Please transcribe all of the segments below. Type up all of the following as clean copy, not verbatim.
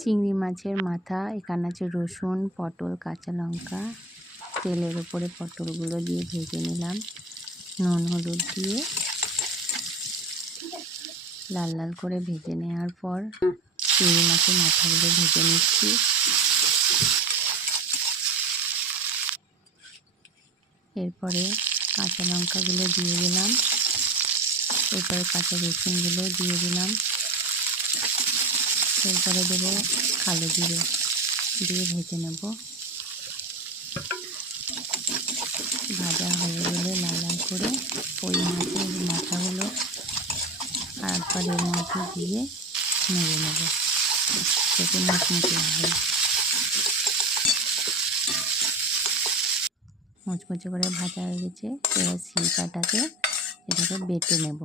চিংড়ি মাছের মাথা, এখানে আছে রসুন, পটল, কাঁচা লঙ্কা। তেলের উপরে পটলগুলো দিয়ে ভেজে নিলাম, নুন হলুদ দিয়ে লাল লাল করে ভেজে নেওয়ার পর চিংড়ি মাছের মাথাগুলো ভেজে নিচ্ছি। এরপরে কাঁচা লঙ্কাগুলো দিয়ে দিলাম, এরপরে কাঁচা রসুনগুলো দিয়ে দিলাম, এরপরে দেবো কালো জিরে দিয়ে ভেজে নেব। ভাজা হয়ে গেলে লাল লাল করে ওই মাছের মাথাগুলো আর এর মধ্যে দিয়ে নেড়ে নেব, যাতে মুচমুচে হবে। মুচমুচে করে ভাজা হয়ে গেছে। এবার শিলপাটাতে এটাকে বেটে নেব।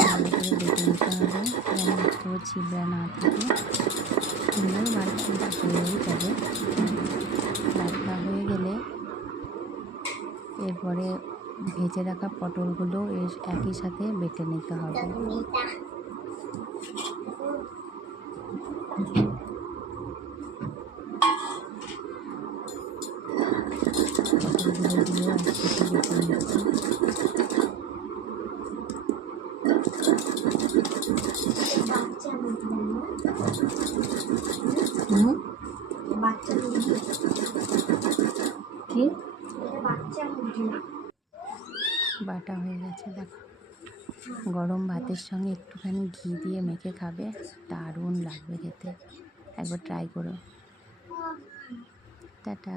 ভালো করে বেটে নিতে হবে, যেন একটু ছিবড়া না থাকে। সুন্দর বাটা হয়েই যাবে। বাটা হয়ে গেলে এরপরে ভেজে রাখা পটলগুলো এর একই সাথে বেটে নিতে হবে। পটলগুলো দিয়েও একসাথে বেটে নিচ্ছি। কি বাটা হয়ে গেছে, দেখো। গরম ভাতের সঙ্গে একটুখানি ঘি দিয়ে মেখে খাবে, দারুণ লাগবে খেতে। একবার ট্রাই করো। টাটা।